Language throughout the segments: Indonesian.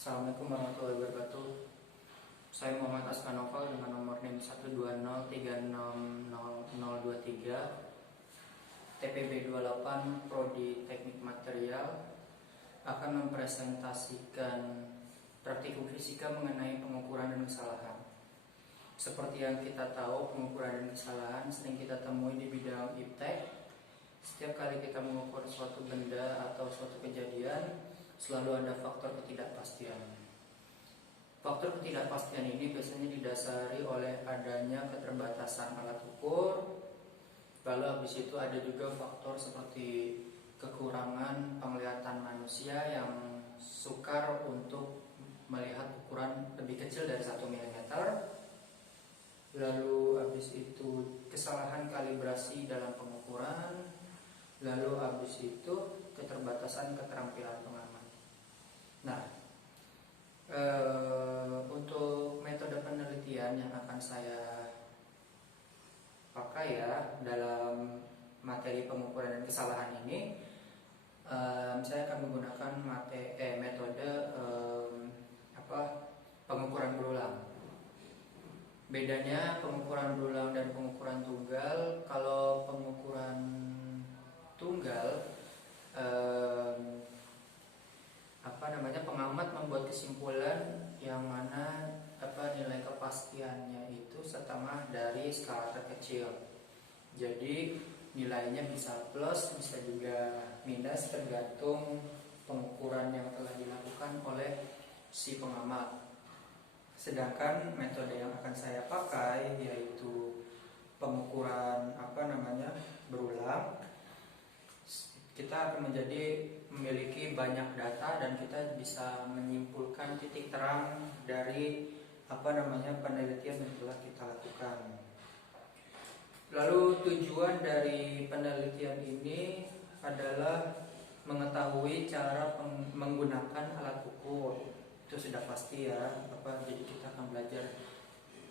Assalamualaikum warahmatullahi wabarakatuh. Saya Muhammad Askanova dengan nomor NIM 120360023, TPB 28, Prodi Teknik Material, akan mempresentasikan praktikum fisika mengenai pengukuran dan kesalahan. Seperti yang kita tahu, pengukuran dan kesalahan sering kita temui di bidang iptek. Setiap kali kita mengukur suatu benda atau suatu kejadian, selalu ada faktor ketidakpastian. Faktor ketidakpastian ini biasanya didasari oleh adanya keterbatasan alat ukur. Lalu habis itu ada juga faktor seperti kekurangan penglihatan manusia yang sukar untuk melihat ukuran lebih kecil dari 1 mm. Lalu habis itu kesalahan kalibrasi dalam pengukuran. Lalu habis itu keterbatasan keterampilan pengaman. Nah, untuk metode penelitian yang akan saya pakai ya dalam materi pengukuran dan kesalahan ini, saya akan menggunakan metode pengukuran berulang. Bedanya pengukuran berulang dan pengukuran tunggal. Kalau pengukuran tunggal, pengamat membuat kesimpulan yang mana nilai kepastiannya itu setengah dari skala terkecil. Jadi nilainya bisa plus, bisa juga minus, tergantung pengukuran yang telah dilakukan oleh si pengamat. Sedangkan metode yang akan saya pakai yaitu pengukuran berulang. Kita akan memiliki banyak data dan kita bisa menyimpulkan titik terang dari penelitian yang telah kita lakukan. Lalu tujuan dari penelitian ini adalah mengetahui cara menggunakan alat ukur. Itu sudah pasti ya. Jadi kita akan belajar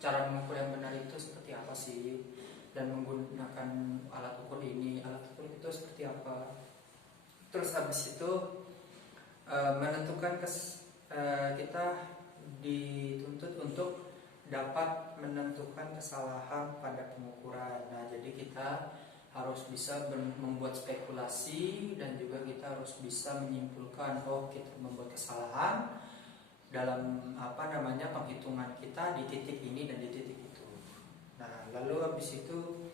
cara mengukur yang benar itu seperti apa sih, dan menggunakan alat ukur ini, alat ukur itu seperti apa. Terus habis itu kita dituntut untuk dapat menentukan kesalahan pada pengukuran. Nah, jadi kita harus bisa membuat spekulasi dan juga kita harus bisa menyimpulkan kita membuat kesalahan dalam penghitungan kita di titik ini dan di titik itu. Nah, lalu habis itu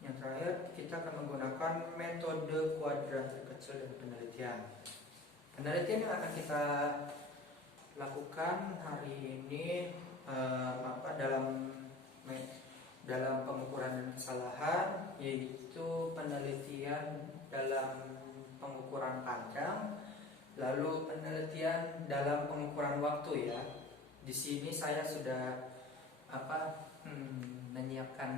yang terakhir kita akan menggunakan metode kuadran terkecil dan penelitian. Penelitian yang akan kita lakukan hari ini dalam pengukuran dan kesalahan, yaitu penelitian dalam pengukuran panjang, lalu penelitian dalam pengukuran waktu ya. Di sini saya sudah menyiapkan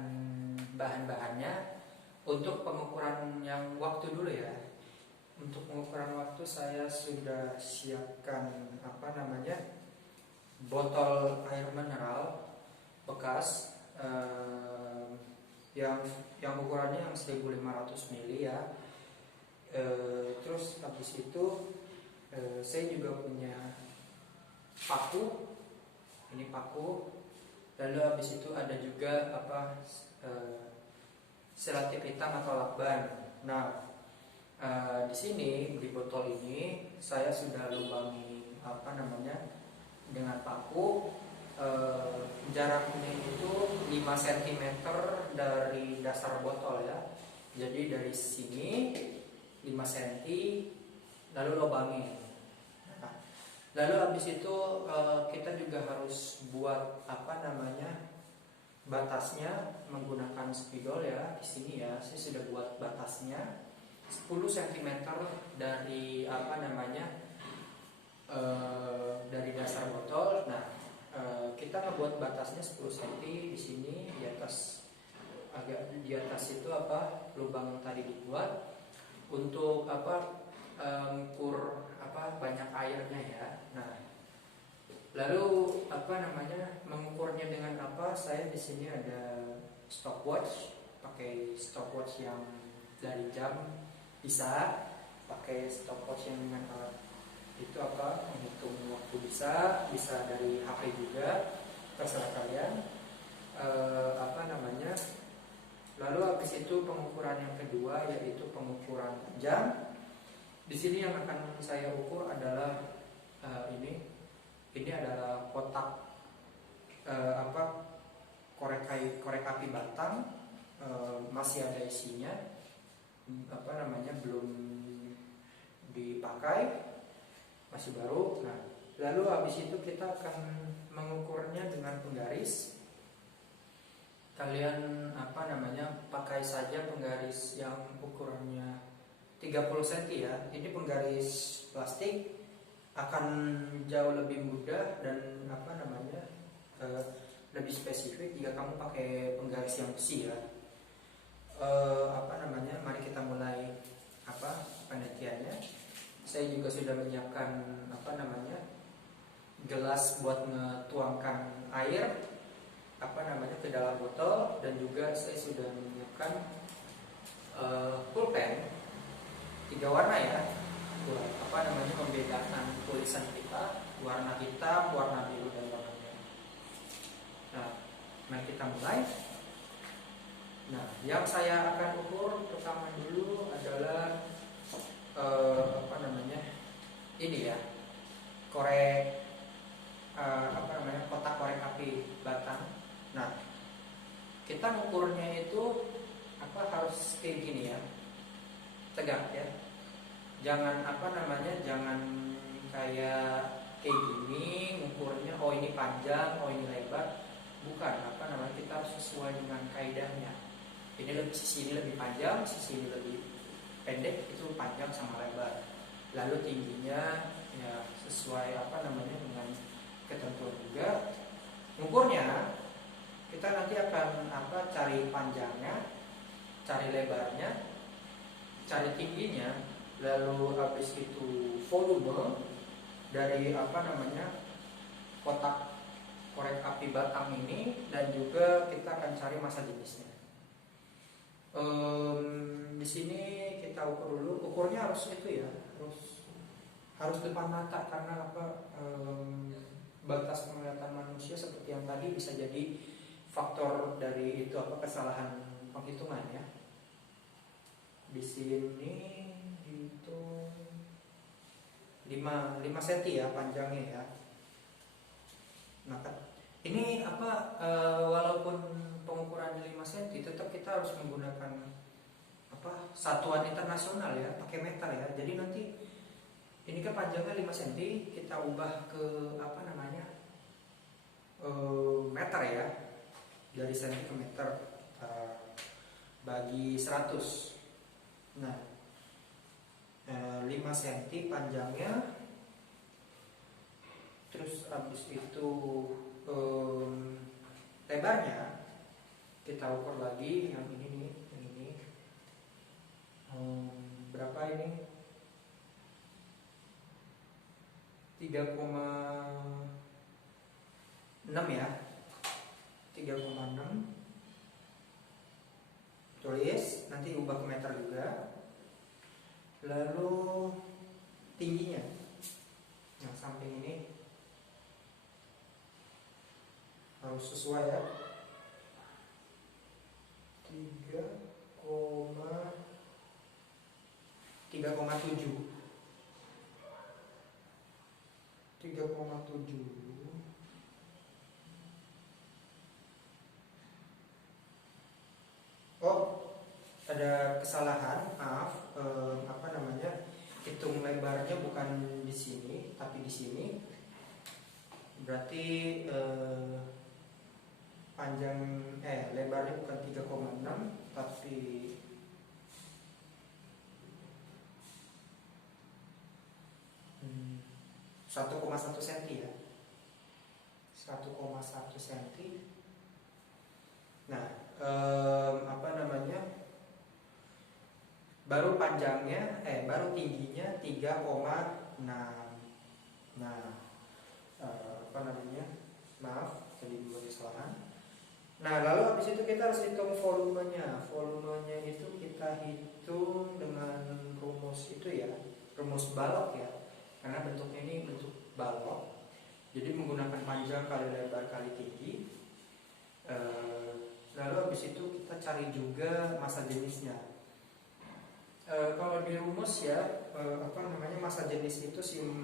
bahan-bahannya. Untuk pengukuran yang waktu dulu ya. Untuk pengukuran waktu saya sudah siapkan botol air mineral bekas yang ukurannya yang 1500 ml ya. Terus habis itu saya juga punya paku. Ini paku. Lalu habis itu ada juga selotip hitam atau lakban. Nah, di sini di botol ini saya sudah lubangi dengan paku. Jaraknya itu 5 cm dari dasar botol ya. Jadi dari sini 5 cm, lalu lubangin. Nah, lalu habis itu kita juga harus buat batasnya menggunakan spidol ya. Di sini ya, saya sudah buat batasnya 10 cm dari dari dasar botol. Nah, kita ngebuat batasnya 10 cm di sini di atas, agak di atas itu lubang yang tadi dibuat untuk ukur banyak airnya ya. Nah, lalu mengukurnya dengan apa? Saya di sini ada stopwatch, pakai stopwatch yang dari jam, bisa pakai stopwatch yang dengan alat Itu apa? Menghitung waktu bisa dari HP juga, terserah kalian. Apa namanya? Lalu habis itu pengukuran yang kedua yaitu pengukuran jam. Di sini yang akan saya ukur adalah ini adalah kotak korek api batang, masih ada isinya, belum dipakai, masih baru. Nah, lalu habis itu kita akan mengukurnya dengan penggaris. Kalian pakai saja penggaris yang ukurannya 30 cm ya. Ini penggaris plastik, akan jauh lebih mudah dan lebih spesifik jika kamu pakai penggaris yang besi ya. Mari kita mulai penelitiannya. Saya juga sudah menyiapkan gelas buat menuangkan air ke dalam botol, dan juga saya sudah menyiapkan pulpen 3 warna ya, buat membedakan tulisan kita, warna hitam, warna biru, dan warna merah. Nah, mari kita mulai. Nah, yang saya akan ukur pertama dulu adalah ini ya, korek kotak korek api batang. Nah, kita ngukurnya itu harus kayak gini ya, tegak ya. Jangan jangan kayak gini ngukurnya, oh ini panjang, oh ini lebar. Bukan, kita harus sesuai dengan kaidahnya. Sisi ini lebih panjang, sisi ini lebih pendek, itu panjang sama lebar. Lalu tingginya ya sesuai dengan ketentuan juga. Ngukurnya kita nanti akan cari panjangnya, cari lebarnya, cari tingginya, lalu habis itu volume dari kotak korek api batang ini, dan juga kita akan cari massa jenisnya. Di sini kita ukur dulu, ukurnya harus itu ya, harus depan mata, karena batas penglihatan manusia seperti yang tadi bisa jadi faktor dari itu kesalahan penghitungan ya. Di sini itu 5 cm ya panjangnya ya. Nah, ini walaupun pengukurannya 5 cm, tetap kita harus menggunakan satuan internasional ya, pakai meter ya. Jadi nanti ini kan panjangnya 5 cm, kita ubah ke meter ya. Dari cm ke meter, bagi 100. Nah, 5 cm panjangnya. Terus habis itu lebarnya kita ukur lagi, yang ini nih, yang ini berapa ini? 3,6 ya, 3,6. Tulis, nanti ubah ke meter juga. Lalu tingginya yang samping ini harus sesuai ya, 3,7. Oh, ada kesalahan, maaf. Hitung lebarnya bukan di sini, tapi di sini. Berarti lebarnya bukan 3,6, tapi 1,1 cm ya, 1,1 cm. Nah, baru tingginya 3,6. Nah, maaf tadi buat kesalahan. Nah, lalu habis itu kita harus hitung volumenya. Volumenya itu kita hitung dengan rumus itu ya, rumus balok ya. karena bentuknya ini bentuk balok. Jadi menggunakan panjang kali lebar kali tinggi. Lalu habis itu kita cari juga massa jenisnya. Kalau di rumus ya, massa jenis itu simbolnya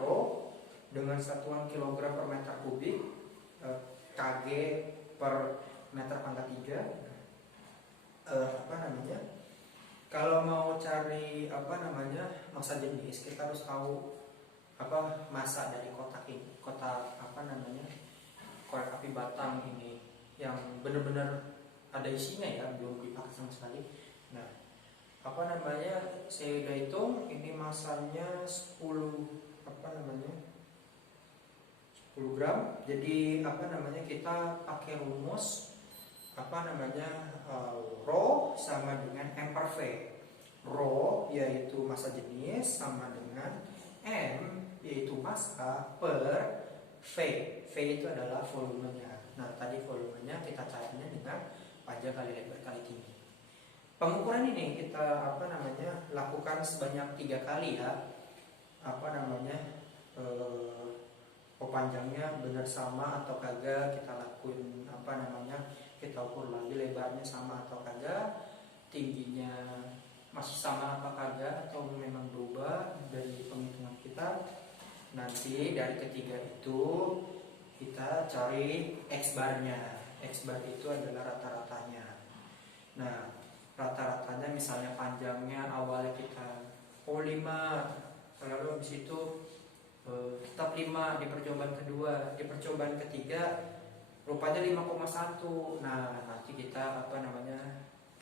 rho dengan satuan kilogram per meter kubik, kg per meter pangkat 3. Kalau mau cari massa jenis, kita harus tahu massa dari kotak ini, korek api batang ini yang benar-benar ada isinya ya, belum dipakai sama sekali. Nah, saya udah hitung ini massanya 10 gram. Jadi kita pakai rumus rho sama dengan M per V. Rho yaitu massa jenis sama dengan M yaitu massa per V. V itu adalah volumenya. Nah, tadi volumenya kita carinya dengan panjang kali lebar kali tinggi. Pengukuran ini kita lakukan sebanyak 3 kali ya. Panjangnya benar sama atau kagak, kita lakuin kita ukur lagi lebarnya sama atau kagak, tingginya masih sama apa kagak atau memang berubah dari penghitungan kita. Nanti dari ketiga itu kita cari X barnya. X bar itu adalah rata-ratanya. Nah, rata-ratanya misalnya panjangnya awalnya kita 5, lalu habis itu tetap 5 di percobaan kedua, di percobaan ketiga rupanya 5,1. Nah, nanti kita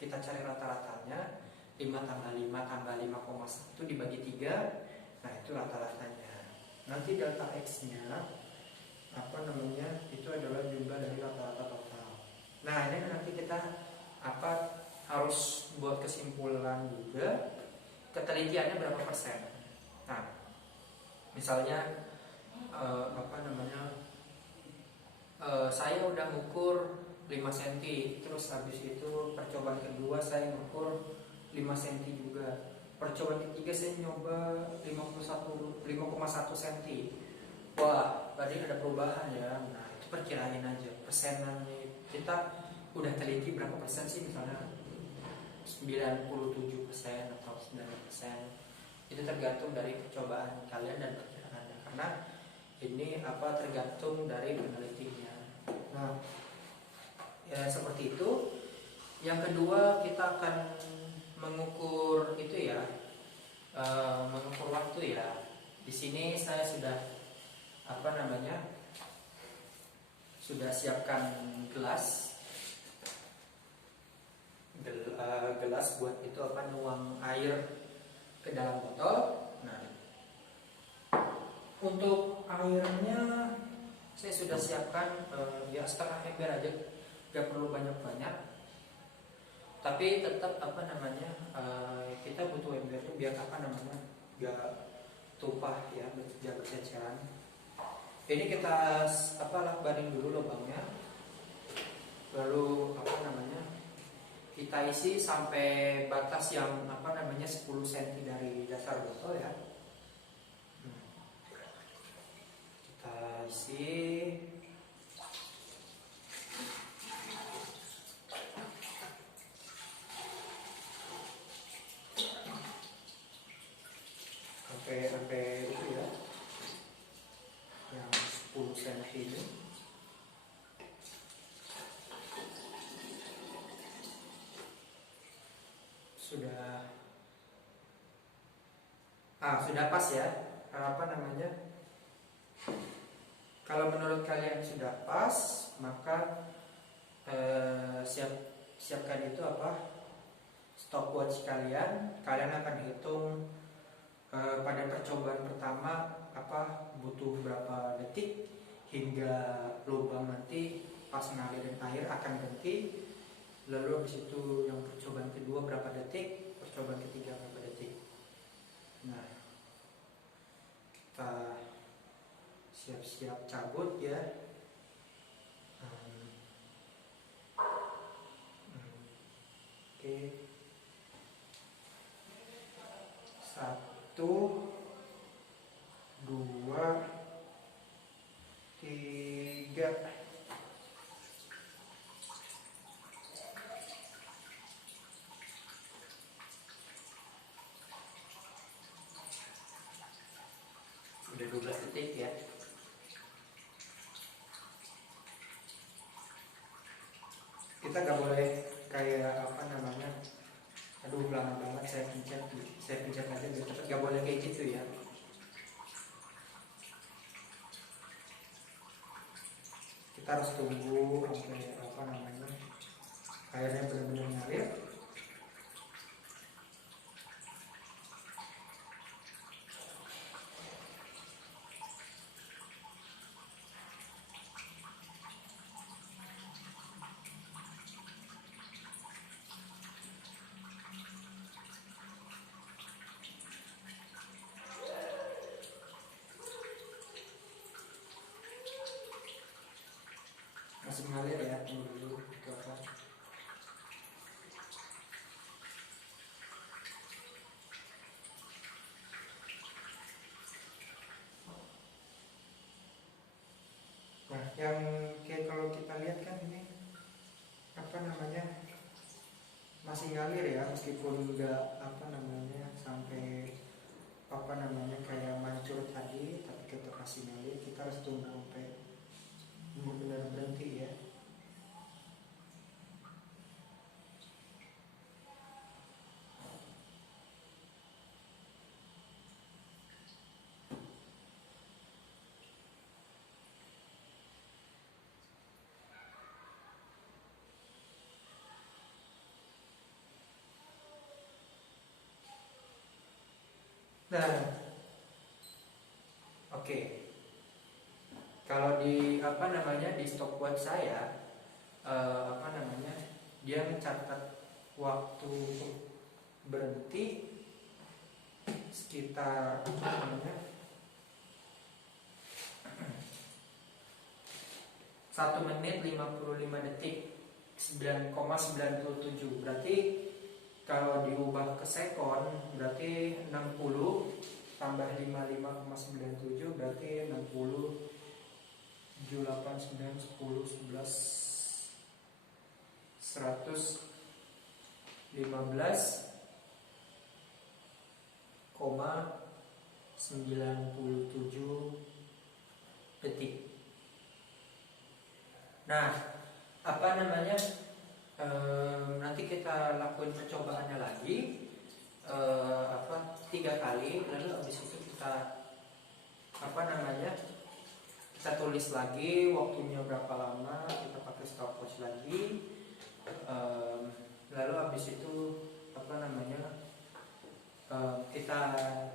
kita cari rata-ratanya, 5 tambah 5 tambah 5,1 dibagi 3. Nah, itu rata-ratanya. Nanti delta X-nya itu adalah jumlah dari rata-rata total. Nah, ini nanti kita harus buat kesimpulan juga, ketelitiannya berapa persen. Nah, misalnya saya udah ngukur 5 cm, terus habis itu percobaan kedua saya ngukur 5 cm juga, percobaan ketiga saya nyoba 5,1 cm. Wah, berarti ada perubahan ya. Nah, itu perkirain aja persenannya. Kita udah teliti berapa persen sih, misalnya 97% atau 9%. Itu tergantung dari percobaan kalian dan perkiraannya, karena ini tergantung dari penelitinya. Nah, ya seperti itu. Yang kedua, kita akan mengukur itu ya, mengukur waktu ya. Di sini saya sudah sudah siapkan gelas buat itu nuang air ke dalam botol. Nah, untuk airnya saya sudah siapkan ya setengah ember aja, gak perlu banyak-banyak. Tapi tetap kita butuh embernya biar gak tumpah ya, biar berceceran. Ini kita lakbarin dulu lubangnya, lalu kita isi sampai batas yang 10 cm dari dasar botol ya. Kita isi sampai itu ya, yang 10 cm ini. Sudah pas ya. Kalau menurut kalian sudah pas, maka siapkan itu stopwatch kalian. Kalian akan hitung pada percobaan pertama butuh berapa detik hingga lubang nanti pas ngalirin air akan berhenti. Lalu habis itu yang percobaan kedua berapa detik, percobaan ketiga berapa detik. Nah, kita siap-siap cabut ya. Oke. 1 detik ya. Kita nggak boleh kayak apa namanya, aduh lama banget saya pencet aja biar cepet, nggak boleh kayak gitu ya. Kita harus tunggu sampai apa namanya airnya benar-benar ngalir. Masih mengalir ya, tunggu dulu itu apa. Nah, yang kayak kalau kita lihat kan ini apa namanya masih ngalir ya, meskipun enggak apa namanya sampai apa namanya kayak mancur tadi, tapi kita kasih ngalir. Kita harus tunggu sampai benar-benar berhenti ya. Nah, oke. Kalau di apa namanya di stopwatch saya apa namanya dia mencatat waktu berhenti sekitar apa namanya 1 menit 55 detik 9,97. Berarti kalau diubah ke sekon berarti 60 tambah 55,97 berarti 60 7, 8, 9, 10, 11 115,97 detik. Nah, apa namanya nanti kita lakuin percobaannya lagi 3 kali, lalu habis itu kita apa namanya kita tulis lagi waktunya berapa lama, kita pakai stopwatch lagi, lalu habis itu apa namanya kita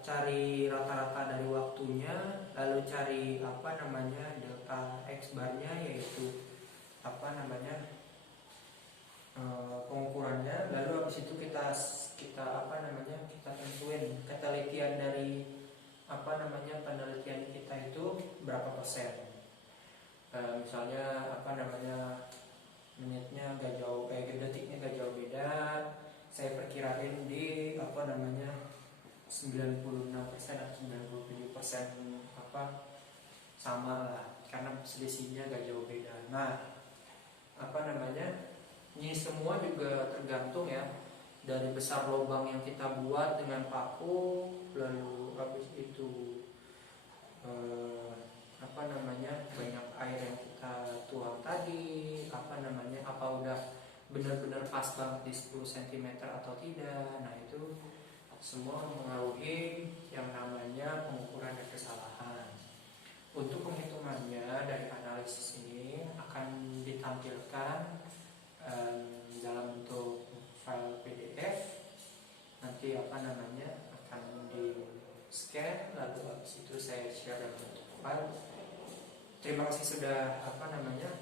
cari rata-rata dari waktunya, lalu cari apa namanya delta X barnya, yaitu apa namanya pengukurannya, lalu habis itu kita apa namanya kita tentuin ketelitian dari apa namanya penelitian kita itu berapa persen. Misalnya apa namanya menitnya gak jauh detiknya gak jauh beda, saya perkirain di apa namanya 96% atau 97% apa sama lah, karena selisihnya gak jauh beda. Nah, apa namanya ini semua juga tergantung ya dari besar lubang yang kita buat dengan paku, lalu habis itu apa namanya banyak air yang kita tuang tadi, apa namanya apa udah benar-benar pas banget di 10 cm atau tidak. Nah, itu semua mengaruhi yang namanya pengukuran dan kesalahan. Untuk penghitungannya dari analisis ini akan ditampilkan dalam bentuk file PDF. Nanti apa namanya akan di scan, lalu habis itu saya share dalam bentuk file. Terima kasih sudah apa namanya